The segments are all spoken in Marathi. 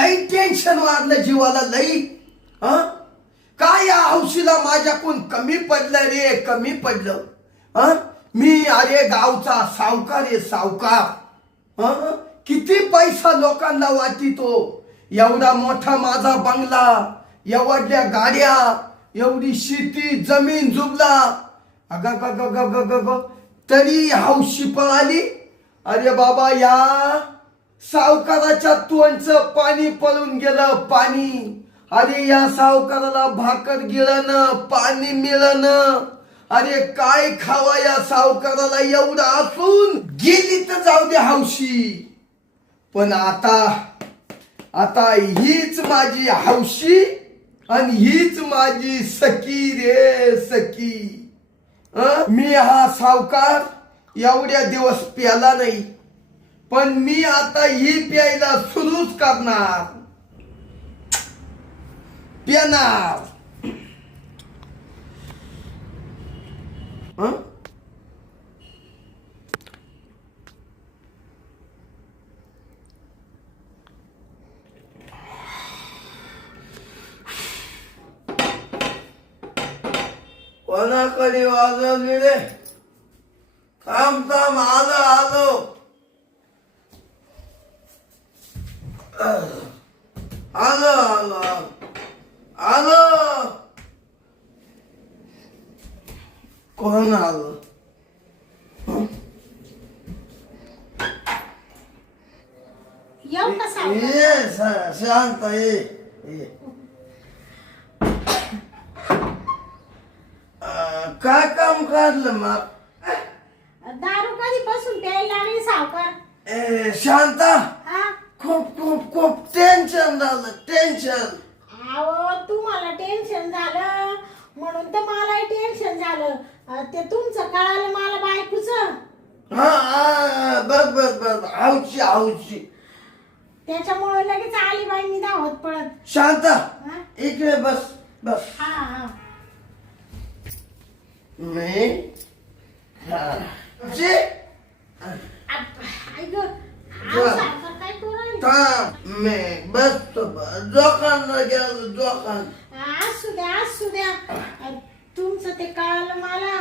लई टेन्शन वाढलं जीवाला लई. काय या हौशीला माझ्याकडून कमी पडलं रे, कमी पडलं. मी अरे गावचा सावकार आहे, सावकार. किती पैसा लोकांना वाटितो. एवढा मोठा माझा बंगला, एवढ्या गाड्या, एवढी शेती जमीन जुबला. अग तरी हौशी पळाली. अरे बाबा या सावकाराच्या तोंडचं पाणी पळून गेलं, पाणी. अरे या सावकाराला भाकर गिळणं, पाणी मिळणं. अरे काय खावा या सावकाराला एवढं असून. गेली तर जाऊ दे हौशी, पण आता हीच माझी हौशी आणि हीच माझी सखी रे, सखी. मी हा सावकार एवढ्या दिवस प्याला नाही, पण मी आता ही प्यायला सुरूच करणार, प्याणार. कोणाकडे वाजवली रे? थांब थांब, आलो आलो. आलो आलो आलो. कोण आलो? येऊ का सावकार? ये शांत ये. काय काम काढलं मग? दारू कधीपासून प्यायला लागली सावकार? शांता, हा? खूप खूप खूप टेन्शन झालं, टेन्शन. अहो तुम्हाला टेन्शन झालं म्हणून तर मलाही टेन्शन झालं. ते तुमचं कळालं मला बायकोचं. बस हौशी. त्याच्यामुळे लगेच आली बाई मी धावत पळत. शांता हा? इकडे बस बस. हा. मी ऐक सावकार काय करू राहिले? मी बसतो जोखांना गेलो जोखान. असू द्या. तुमचं ते कळालं मला.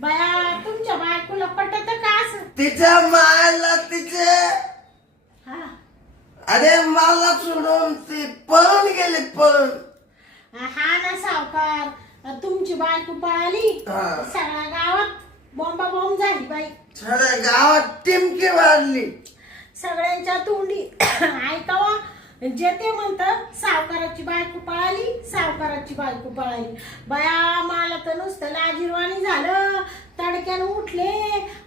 बाया तुमच्या बायकोला पटत का असं? तिच्या मायला तिचे. हा. अरे मला सोडून ती पळून गेली, पळून. हा ना सावकार, तुमची बायको पळाली, हा. सगळ्या गावात बॉम्ब झाली बाई. सगळ्या गावात टिमकी वाढली. सगळ्यांच्या तोंडी ऐकावा जे ते म्हणतं सावकाराची बायको पळाली, सावकाराची बायको पळाली. बया मला तर नुसतं लाजिरवाणी झालं. तडक्यानं उठले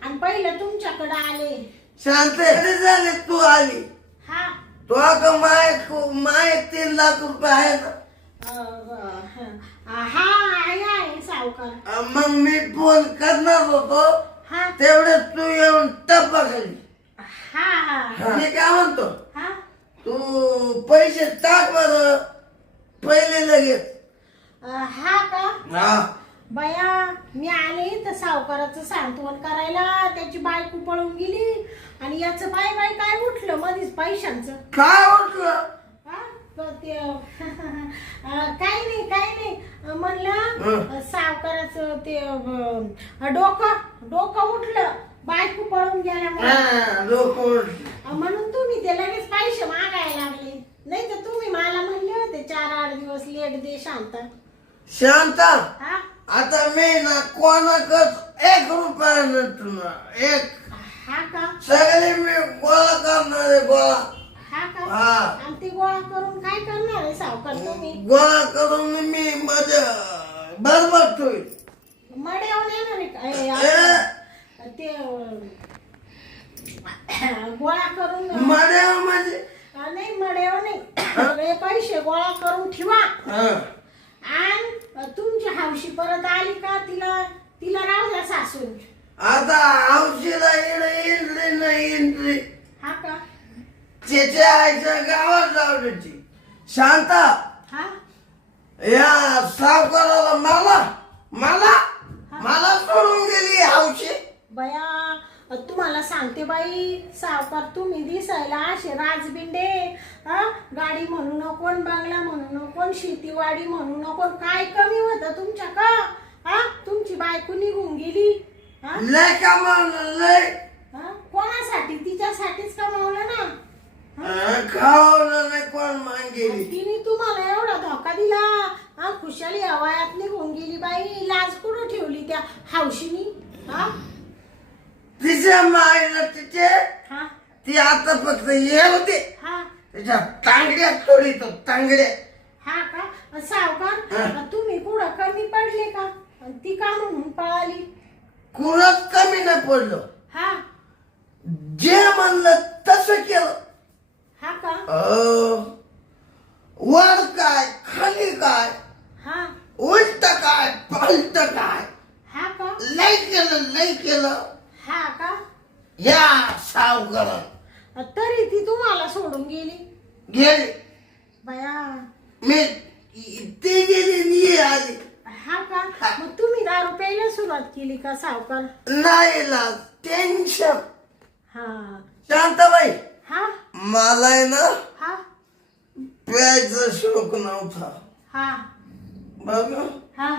आणि पहिलं तुमच्याकडे आले. शांत झाले तू आली. हा. तो अगं माय 3 लाख रुपये आहे ना. हा आहे सावकार. मग मी फोन करणार होतो, हा तेवढे तू येऊन टप्पा खाली. हा मी काय म्हणतो, हा तू पैसे टाक बर पहिले लगेच. हा का? हा. बया मी आले तर सावकाराचं सांत्वन करायला. त्याची बायको पळून गेली आणि याचं बाय काय उठलं मधीच पैशांचं. काय उठलं? ते काही नाही म्हणलं सावकाराचं ते डोकं उठलं बायको पळून गेल्यामुळे. म्हणून तुम्ही ते लगेच पैसे मागायला लागले. नाही तर तुम्ही मला म्हणले होते 4-8 दिवस लेट दे शांता. शांता हा आता मी ना कोणाकच 1 रुपया नसतो ना. हा का? सगळे मी गोळा करणार आहे, गोळा. हा का? हा. आणि ते गोळा करून काय करणार आहे सावकार तुम्ही? गोळा करून मी माझ्या बरबाद होईल. मड्यावर येणार आहे का? ते गोळा करून मड्यावर म्हणजे नाही मड्यावर नाही. सगळे पैसे गोळा करून ठेवा. आणि तुमची हौशी परत आली का तिला राहू द्या सासून. आता हौशीला एंट्री नाही एंट्री. हा का? त्याच्या आईच्या गावात जाऊची. शांता हा या सावकाराला मला सोडून गेली हौशी. बया तुम्हाला सांगते बाई, सावकार तुम्ही दिसायला असे राजबिंडे. गाडी म्हणू नको, बंगला म्हणू नको, शेतीवाडी म्हणू नको. काय कमी होतं तुमच्या का? तुमची बायको निघून गेली. लय कमावलं लय. कोणासाठी? तिच्यासाठीच कमावलं ना. खावलं नाही कोण मागेली. तिने तुम्हाला एवढा धोका दिला. खुशाली हवायात निघून गेली बाई. लाज कुठं ठेवली त्या हौशीनी? तिच्या मायला तिचे हा ती आता फक्त येऊ दे. त्याच्या तांगड्यात तोडीतो तांगड्या. हा का सावकार? तुम्ही कुठं कमी पडले का? ती का म्हणून पळाली? कुणाच कमी नाही पडलो. हा जे म्हणलं तसं केलं. हा का? वर काय खाली काय हा उलट काय पालट काय हा का? लय केलं. हा का? या सावकार तरी ती तुम्हाला सोडून गेली गेली. बया. मी ती गेली मी आली. हा का? मग तुम्ही दारू प्यायला सुरुवात केली का सावकार? नाही लाग टेन्शन. हा शांताबाई हा मला आहे ना हा प्यायचा शौक नव्हता हा बघ. हा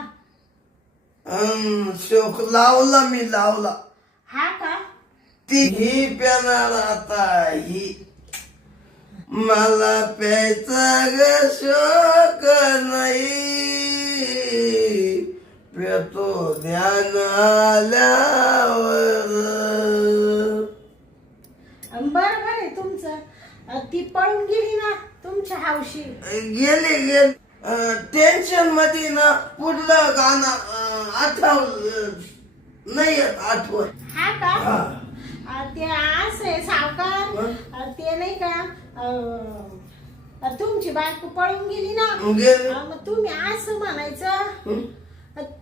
शौक मी लावला. हा का? ती ही प्याणार आता ही. मला प्यायचा ग शौक नाही, पेतो ध्यान आल्यावर. बरोबर आहे तुमचं. ती पळून गेली ना तुमच्या हौशी. गेली टेन्शन मध्ये ना पुढलं गाणं आठवलं नाही आठवत. हा का? ते असं आहे सावकार. ते नाही का तुमची बायको पळून गेली ना. मग तुम्ही असं म्हणायचं,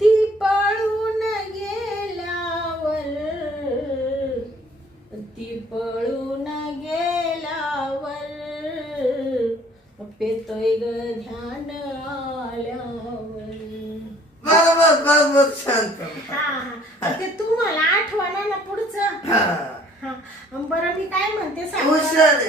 ती पळून गेल्यावर, ती पळून गेल्यावर पेतोय ग ध्यान आल्यावर. बरोबर शांत. हा ते तुम्हाला आठवण ना पुढचं. हा बरं मी काय म्हणते हुशार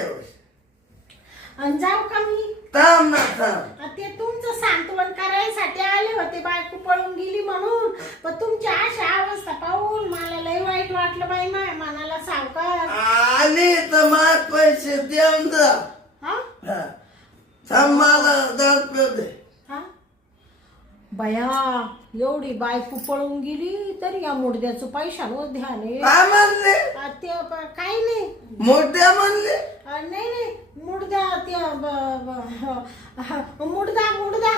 जाऊ का मी? थांब ना थांब. ते तुमचं सांत्वन करायसाठी आले होते बायको पळून गेली म्हणून. पण तुमची अशा अवस्था पाहून मला लय वाईट वाटलं बाई. माझ्या मनाला सावकार. आली तर मला पैसे देऊन जा. थांब मला 10 रुपये दे. बया एवढी बायको पळून गेली तरी या मुडद्याचं पैशावर ध्यान आहे. काय म्हणले? ते काही नाही. मोठ्या म्हणले? नाही मुडद्या ते मुडदा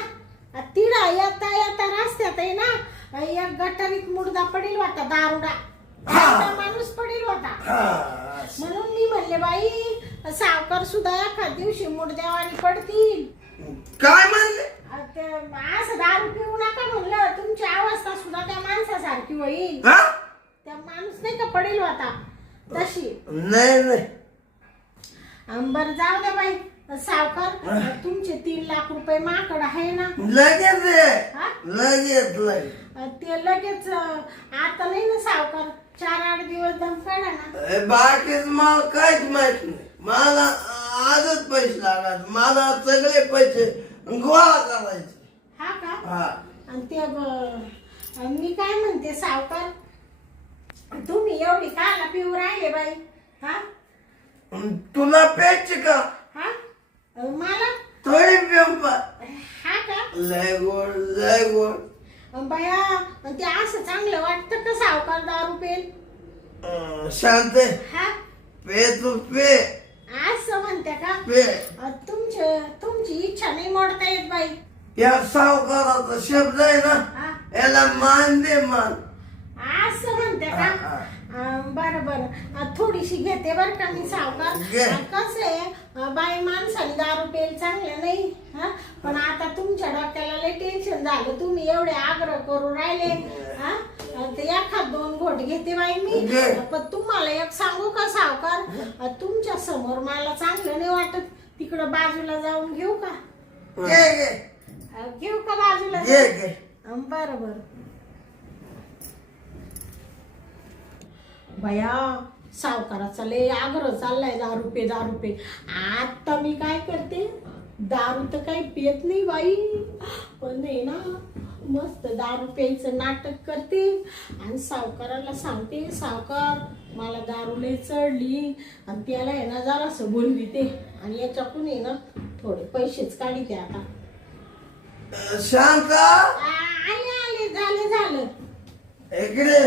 तिडा येता रस्त्यात आहे ना एक गटारीत मुडदा पडेल होता. दारुडा माणूस पडेल होता. म्हणून मी म्हणले बाई सावकार सुद्धा एखाद दिवशी मुडद्यावारी पडतील. काय म्हणले? असं दारू पिऊ नका म्हणलं. तुमची अवस्था सुद्धा त्या माणसासारखी होईल. त्या माणूस नाही का पडेल होता तशी. नाही बरं जाऊ द्या बाई सावकार. तुमचे 3 लाख रुपये माकड आहे ना? लगेच ते लगेच आता नाही ना सावकार. 4-8 दिवस दम काढा ना. बाकीच मला काहीच माहित नाही. मला आजच पैसे लागत. मला सगळे पैसे गोळा करायचे. हा का? आणि ते मी काय म्हणते सावकार, तुम्ही एवढी काला पिऊ राहिले बाई? तुला प्यायची का? मला थोडी पिऊन पा. हा का? लय गोड. बया ते असं चांगलं वाटतं का सावकार दारू पेल? शांत पे तू पे. असं म्हणते का? पे. तुमची इच्छा नाही मोडता येत बाई. या सावकाराचा शब्द आहे ना, याला मान दे मान. असं म्हणते का? बरं थोडीशी घेते बर का मी सावकार. कसं आहे बाई माणसाने दारू पेल चांगलं नाही. पण आता तुमच्या डोक्याला लय टेन्शन झालं. तुम्ही एवढे आग्रह करू राहिले. एखाद 2 घोट घेते बाई मी. पण तुम्हाला एक सांगू का सावकार, तुमच्या समोर मला चांगलं नाही वाटत. तिकडं बाजूला जाऊन घेऊ का? घेऊ का बाजूला? बरं बया सावकाराचा लय आग्रह चाललाय, 10 रुपये. आता मी काय करते, दारू तर काही पित नाही बाई, पण आहे ना मस्त 10 रुपयाचं नाटक करते आणि सावकाराला सांगते, सावकार मला दारू लय चढली, आणि त्याला आहे ना जरासं बोलली ते, आणि याच्याकडून आहे ना थोडे पैसेच काढते आता. शांता आले झालं. इकडे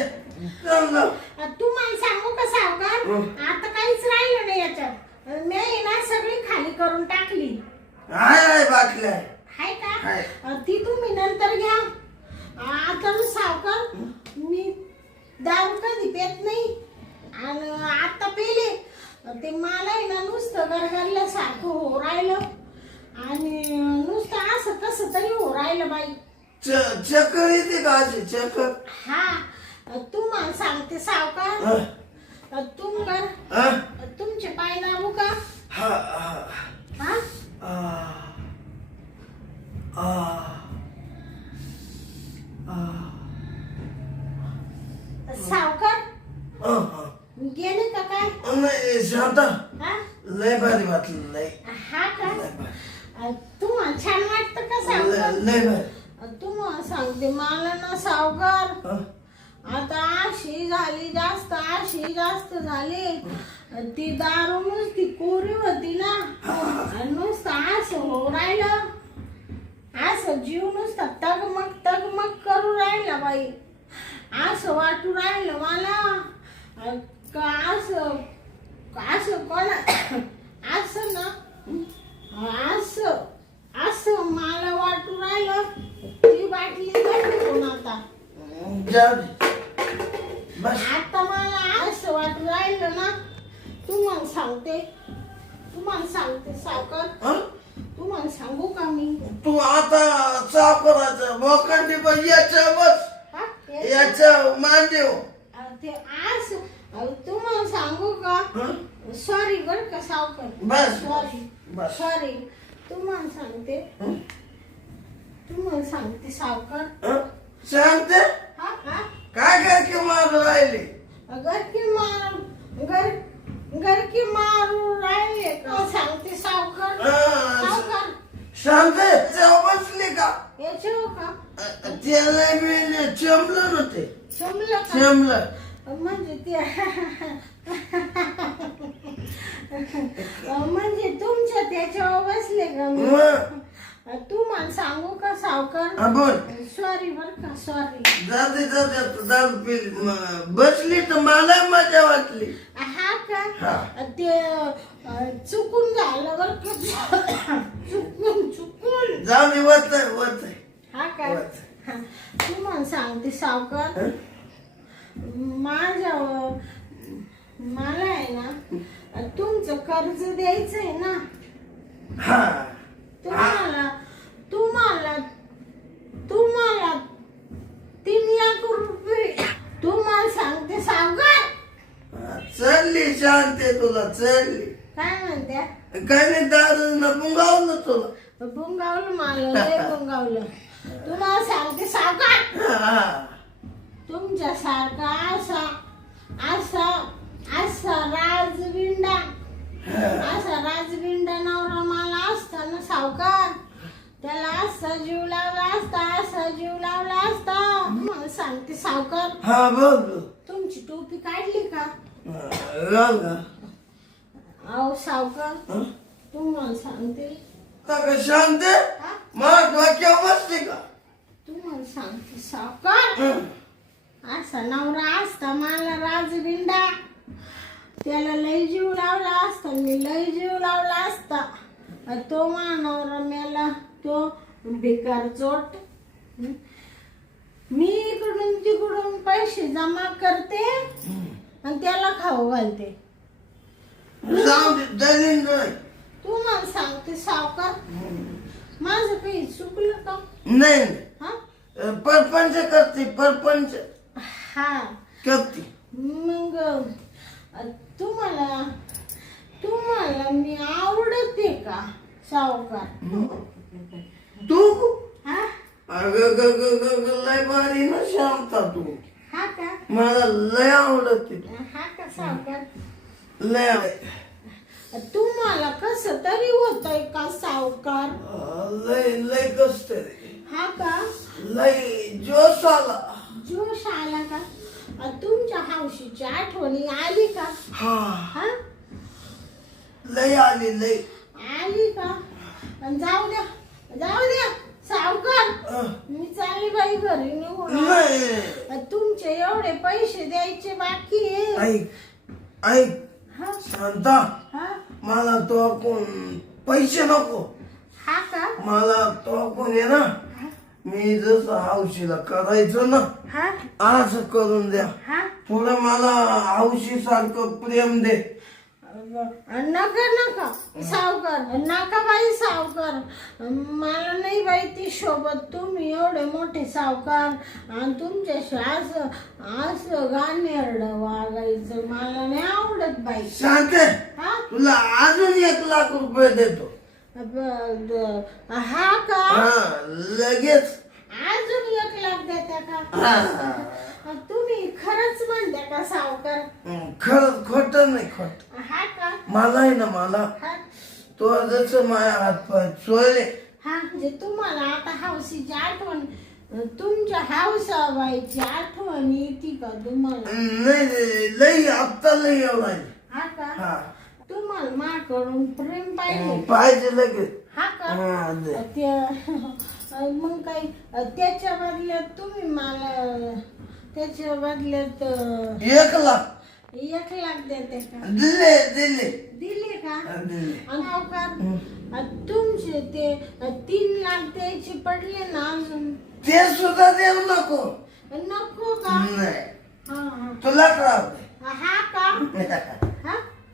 चल ना. तुम्हाला सांगू का सावकार, आता काहीच राहिलं नाही याच्यात, मी आहे ना सगळी खाली करून टाकली. हाय बाटल्या हाय हाय. का, ती तुम्ही नंतर घ्या. आता मी सावकार, मी दारू कधी पेत नाही, आणि आता पेले ते मला आहे ना नुसतं गरगरल्यासारखं हो राहिलं, आणि नुसतं असं कसं तरी हो राहिलं बाई. चक्कर येते का अशी चक्कर? हा, तुम्हाला सांगते सावकार, तुमचे पाय दाबू का? हा हा, सावकार गेले का काय? नाही शांता, हा? लय भारी वाटलं लय. हा का? लय भारी. तुम्हाला छान वाटतं का सावकार? लय भारी. तुम्हाला सांगते, मला ना सावकार हं? आता आशी जास्त झाली, ती दारू नुसती कोरी होती ना, आणि नुसतं असं हो राहिलं, असं जीव नुसता तगमग करू राहिला बाई. असं वाटू राहिलं मला का असं कोणा असं ना, असं मला वाटू राहिलं ती बाटली कोण आता. जाऊ दे. बस. आता मला असं वाटू राहिलं ना, तुम्हाला सांगते सावकार, हं? तुम्हाला सांगू का मी? तू आता सावकाराचं बोकांडी पण याच्या बस, हा? याच्या मांडीव. ते असं तुम्हाला सांगू का? हं? सॉरी बर का सावकार, बस. बस. सॉरी. तुम्हाला सांगते सावकार. हं? शांते हा, काय काय की मारू राहिली? घरकी मारू राहिले का? सांगते सावकार. सावकार शांते तेव्हा बसली का? याचे हो का? त्याला मी चमलं नव्हते. जमलं का? चमलं. म्हणजे ते म्हणजे तुमच्या त्याच्यावर बसले का मी? तुम्हाला सांगू का सावकार? बोल. सॉरी बर का, सॉरी. जाते दारू पिली बसली तर मला मजा वाटली. हा का? हा. ते चुकून झालं बर का, चुकून. जाऊ दे, वत आहे. हा का? हा. तुम्हाला सांगते सावकार, मला आहे ना तुमचं कर्ज द्यायचंय ना, हा. तुम्हाला 3 लाख रुपये. तुम्हाला सांगते सावकार. चढली शांते तुला चढली. काय म्हणत्या? काय नाही दारू न पुंगावलं तुला. बुंगावलं मला, लय बुंगावलं. तुम्हाला सांगते सावकार, हा. तुमच्यासारखा असा राजविंडा नवरा मला असता ना सावकार, त्याला असा जीव लावला असता. मला सांगते सावकार. हा बोल. तुमची टोपी काढली का? राव का? अहो सावकार, तुम्हाला सांगते, का शांते हा? मला डोक्यावर बसली का? तुम्हाला सांगते सावकार, असा नवरा असता मला राजविंडा, त्याला लय जीव लावला असता, मी लय जीव लावला असता. तो नवरा मेला, तो बेकार चोट. मी इकडून तिकडून पैसे जमा करते आणि त्याला खाऊ घालते. जाऊ दे दलिंद. तुम्हाला सांगते सावकार, माझं काही चुकलं का? नाही हा? परपंच परपंच हा. करते. मग तुम्हाला मी आवडते का सावकार? तू हा? लय भारी ना शांता तू. हा का मला लय आवडते हा का सावकार लय आवडते. तुम्हाला कस तरी होतंय का सावकार लय लय कष्ट रे. हा का लय जोश आला. जोश आला का तुमच्या हौशीची आठवणी आली का हा हा लय आली लय. आली का जाऊ द्या सावकार मी चालली बाई घरी निघून नाही तुमचे एवढे पैसे द्यायचे बाकी आहे ऐक हा शांता हा मला तो कोण पैसे नको. हा का मला तो कोण आहे ना मी जसं हौशीला करायचं ना हा असं करून द्या. हा थोडं मला हौशी सारखं प्रेम दे. नका सावकार नका बाई सावकार मला नाही बाई ती सोबत तुम्ही एवढे मोठे सावकार आणि तुमच्याशी असं गाणेरड वागायचं मला नाही आवडत बाई. शांते हा तुला अजून 1,00,000 देतो. हा का लगेच. अजून 1,00,000 देता का हा. तुम्ही खरंच म्हणता का सावकार खरं खोट नाही खोट. हा का मला आहे ना मला हा तो जसं माझ्या हातपाय चोळले. हा म्हणजे तुम्हाला आता हौशीची आठवण तुमच्या हौसाबाईची आठवण येते का तुम्हाला नाही लई आत्ता लई एवढा. हा का हा तुम्हाला माकडून प्रेम पाहिजे पाहिजे लगेच. हा का हा, दे. मग काही त्याच्या बदल्यात तुम्ही मला त्याच्या बदल्यात 1,00,000 1,00,000 देते का दिले दिले दिले का दिले. आणि सावकार तुमचे ते 3,00,000 द्यायचे पडले ना अजून ते सुद्धा देऊ नको. नको का नाही हा तुला राहू दे. हा का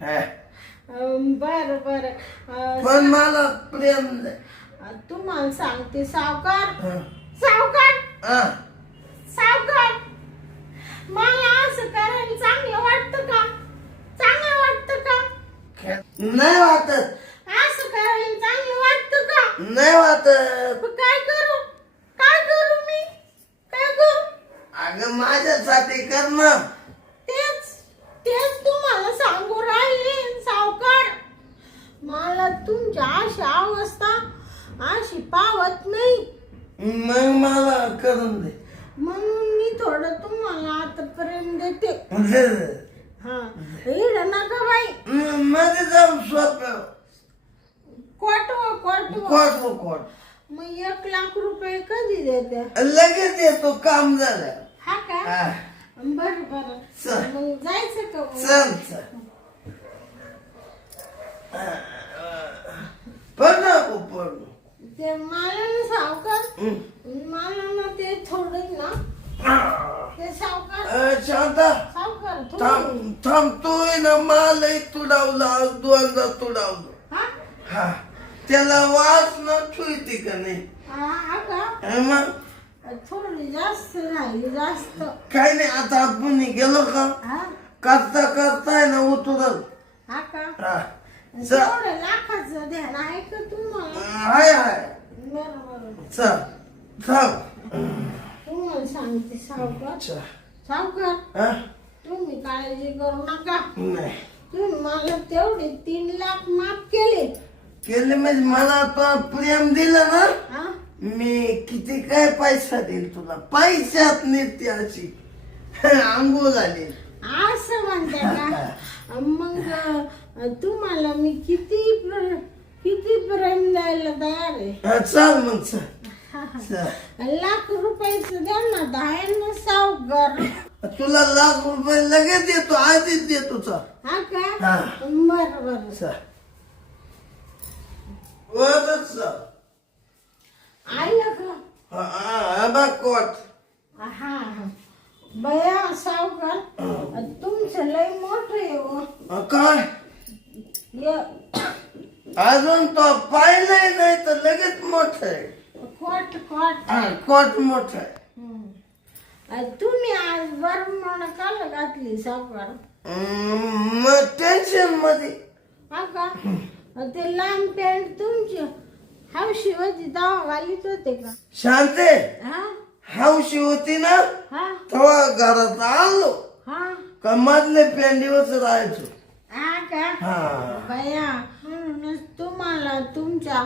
हा बर बर पण मला प्रेम दे. तुम्हाला सांगते सावकार हा. सावकार हा. सावकार मला असं करायला चांगलं वाटतं का चांगलं वाटतं का नाही वाटत असं करायला चांगलं वाटतं का नाही वाटत. मग काय करू मी काय करू अगं माझ्यासाठी कर ना. तेच तुम्हाला सांगू राहिले सावकार मला तुमच्या अशी अवस्था अशी पावत नाही. मग मला करून दे. म्हणून मी थोडं तुम्हाला आता प्रेम देते. हा इड नका बाई मध्ये जाऊन सोप्या कोट कोट मग 1,00,000 रुपये कधी देते लगेच येतो काम झालं. हा का हा. बर चल. मग जायचं का मग? चल पड ते मला ना सावकार मला ना ते थोडं ना ते सावकार शांता सावकार थांब थांब तू आहे ना मालही तुडावला 2दा तुडावलं. हा हा त्याला वास न ठुईती का नाही. हा का हा, मग थोडी जास्त झाली जास्त काही नाही आता आपण गेलो का हा करता करताय ना उतरल. हा का हा तेवढं लाखाचं ध्यान आहे का तुम्हाला हाय हाय बरोबर चल थांब. तुम्हाला सांगते सावकार चल. सावकार हा? तुम्ही काळजी करू नका नाही तुम्ही मला तेवढे 3,00,000 माफ केले म्हणजे मला तो प्रेम दिलं ना हा मी किती काय पैसा देईल तुला. पैशात नेते अशी आंघोळ झाली. असं म्हणते का मग तुम्हाला मी किती प्रेम द्यायला तयार आहे. हा, चल मग चल. चल. 1,00,000 रुपयाचं द्या ना ना सावकार तुला 1,00,000 रुपये लगेच देतो आधीच देतो. चल. हा का हा. बरं चल. वरच चल. आलं का हा बघ कोट. हा बया सावकार तुमचं लय मोठं आहे हो. काय अजून तो पाहिलंय नाही तर लगेच मोठं आहे. कोट कोट मोठं आहे. तुम्ही आज बरं काल घातली सावकार मग टेन्शन मध्ये. हा का ते लांब पॅन्ट तुमची हौशी होती दावा घालीत होते का शांते हा हौशी होती ना हा तेव्हा घरात आलो हा का मधले पेंडीवच राहायचो. हा का हा बया म्हणूनच तुम्हाला तुमच्या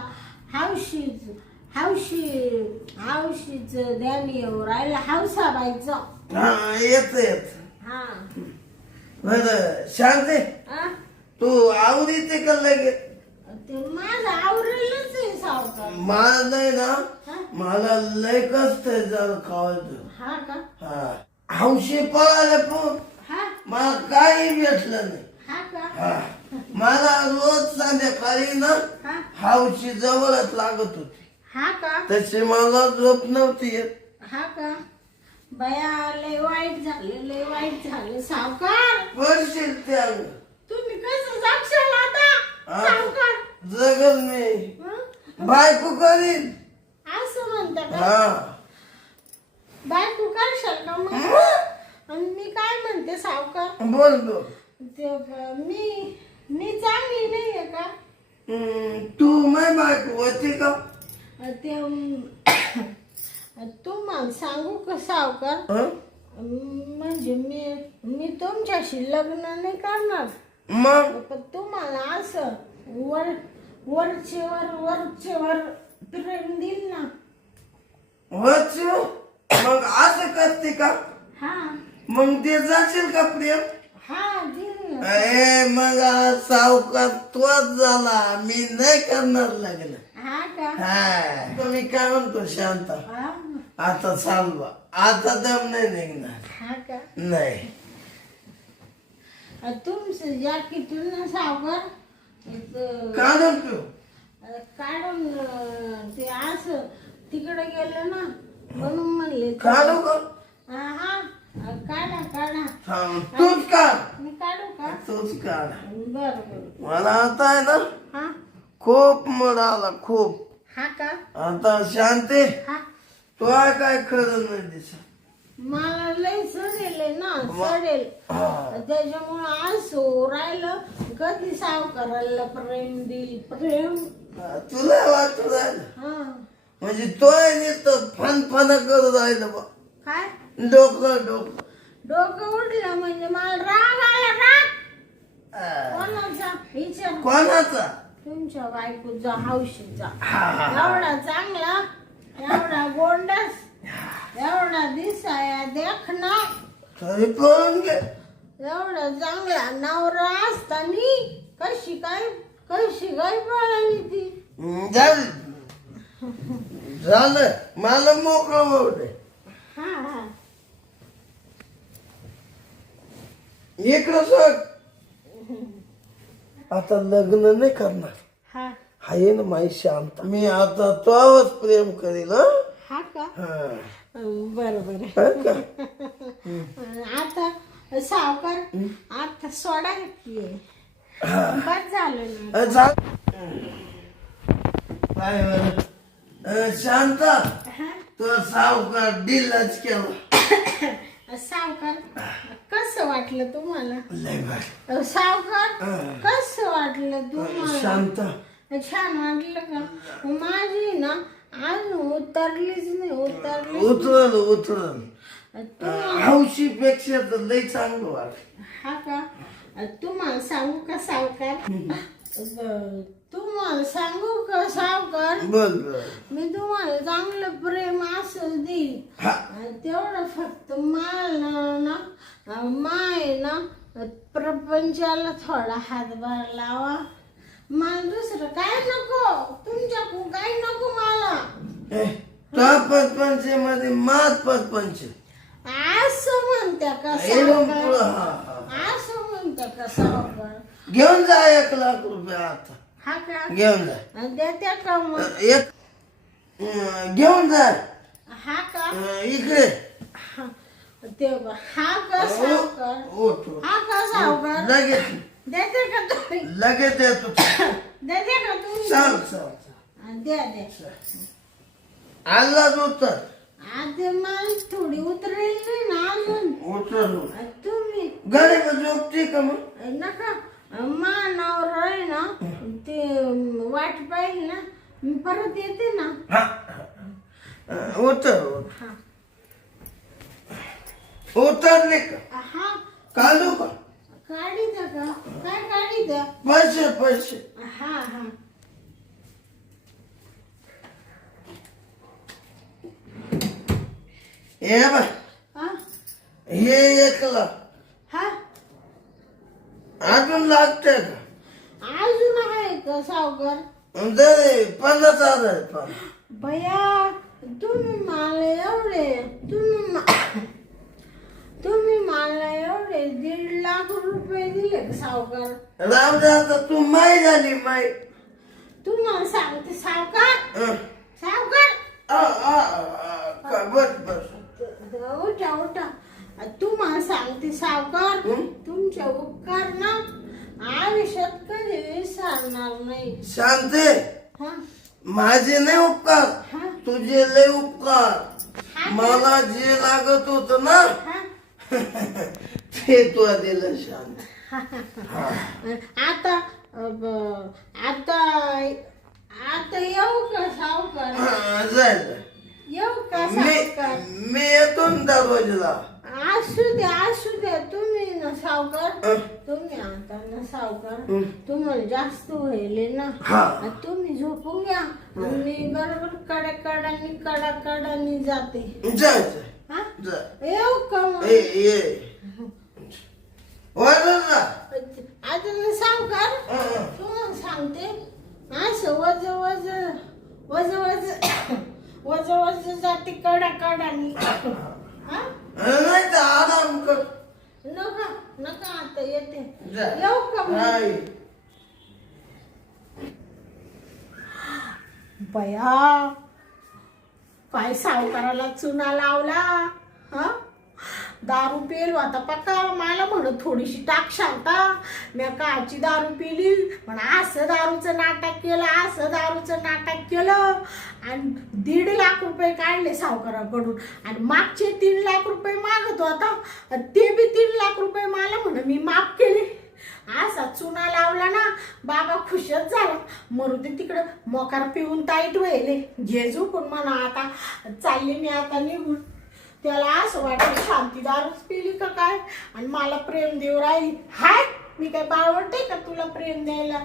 हौशीच हौशीच ध्यान येऊ राहिलं हौसाबाईचं. हा येत हा बर शांती आ? तू आवडीते का लगेच? ते माझं आवरेलच आहे सावकार. मला नाही ना हा? मला लय कष्ट झालं खावायचं. हा का हा हौशी पळाले पण हा मला काही भेटलं नाही. हा का हा मला रोज संध्याकाळी ना हा हौशी जवळच लागत होती. हा का तशी मला झोप नव्हती येत. हा का बया लय वाईट झालं सावकार. पडशील ते अंग तुम्ही कसं जागशाल आता हा. सावकार? जगल मी हं? बायको करीन. असं म्हणता का हा बायको करशाल का मग? आणि मी काय म्हणते सावकार बोल बोल. ते मी चांगली नाहीये का? तू माय बायको होती का? ते तुम्हाला सांगू का सावकार हं? म्हणजे मी तुमच्याशी लग्न नाही करणार मग पण तुम्हाला असं वरचेवर प्रेम देईल ना. वाचू मग असं करते का? हा मग ते जाशील का प्रेम? हा देईल ना. मग सावकार तोच झाला मी नाही करणार लग्न. हा का हा मी काय म्हणतो शांता हा आता चालवा आता दम नाही निघणार. हा का नाही तुमचं जॅकेटून ना सावकार काढून तू काढून ते असं तिकडे गेलं ना म्हणून म्हणले काढू का? हा काढा थांब तूच काढ. मी काढू का तूच काढ. बरं मला आता आहे ना हा खूप मड आला खूप. हा का आता शांती हा तो काय खरं नाही दिसत. मला लय चढेल ना चढेल त्याच्यामुळं असं राहिलं कधी सावकाराला प्रेम देईल प्रेम. तुला वाटू राहिलं हा म्हणजे तो नुसतं फन करत राहिलं बा. काय डोकं उडलं म्हणजे मला राग आला राग. आ, कोणाचा विचार कोणाचा? तुमच्या बायकोचा हौशीचा हा. एवढा चांगला एवढा गोंडस एवढा दिसाया देखना तरी पळून गे. एवढा चांगला नवरा असताना कशी काय पळाली ती. झालं मला मोकळं होऊ दे. हा हा इकडं सर आता लग्न नाही करणार. हा आहे ना माही शांत मी आता तोच प्रेम करील. हं? हा का हा. बरं हं का? आता सावकार आता सोडा की बस झालं ना. काय बरं? शांता हा? तो सावकार दिलाच केला. सावकार कसं वाटलं तुम्हाला? लय भारी. सावकार कसं वाटलं तुम्हाला? शांता छान वाटलं का? माझी ना अजून उतरलीच नाही उतरल हौशी पेक्षा तर लय चांगलं वाट. हा का तुम्हाला सांगू का सावकार? तुम्हाला सांगू का सावकार? बघ मी तुम्हाला चांगलं प्रेम असं देईल तेवढं फक्त मला ना प्रपंचाला थोडा हातभार लावा. मला दुसरं काय नको तुमच्याकडून काय नको मला. पंच मध्ये मात पंच असं म्हणत्या का सावकार? असं म्हणत्या का सावकार? घेऊन जा 1 लाख रुपये आता. हा का घेऊन जा देत्या का मग? एक घेऊन जा. हा का इकडे ते हा का सावकार? उठ. हा का सावकार? लगेच देते का तुम्ही? लगेच येतो. देते का तुम्ही? सांग द्या आलाच उतर. आता मला थोडी उतरेल नाही ना अजून. उतरलो तुम्ही गरीब झोपते का मग? नका मानावर आहे ना ते वाट पाहिजे ना मी परत येते ना. उतर हा उतरले का हा काढू का काढी द्या का काय काढी द्या पैसे पैसे हा हा हे बाय हा हे 1,00,000 हा अजून लागते का अजून आहे का सावकार दे 50,000 पण भैया तुम्ही मला एवढे तुम्ही मला एवढे 1.5 लाख रुपये दिले का सावकार राम दे आता तू माय झाली माय तुम्हाला सांगते सावकार सावकार बस बस उठा उठा तुम्हाला सांगते सावकार तुमचे उपकार ना आयुष्यात कधी विसरणार नाही शांते हा माझे नाही उपकार हा तुझे लय उपकार मला जे लागत होत ना हा ते तू दिलं शांत आता आता आता येऊ का सावकार जायचं येऊ का सावकार मी येतो ना दरवाजेला असू द्या तुम्ही ना सावकार तुम्ही आता ना सावकार तुम्हाला जास्त व्हायले ना हा. तुम्ही झोपून घ्या मी बरोबर कडाकडानी जाते जायचं हा जा येऊ का मग? ये वाजव ना आता ना सावकार तुम्हाला सांगते असं वज जाते कडाकडानी हा नाही तर आराम कर नका आता येते जा. येऊ का मग? नाही. बया काय सावकाराला चुना लावला हा दारू पेल आता पक्का मला म्हणत थोडीशी टाक शांता मी काची दारू पिली पण असं दारूचं नाटक केलं आणि 1.5 लाख रुपये काढले सावकाराकडून आणि मागचे 3 लाख रुपये मागत होता ते बी 3 लाख रुपये मला म्हण मी माफ केले असा चुना लावला ना बाबा खुशच झाला मरू दे तिकडं मोकार पिऊन ताईट व्हायले घे झोपून म्हणा आता चालले मी आता निघून त्याला असं वाटलं शांतीदारच पिली का काय आणि मला प्रेम देऊ राहिली हाय मी काय बावळते का तुला प्रेम द्यायला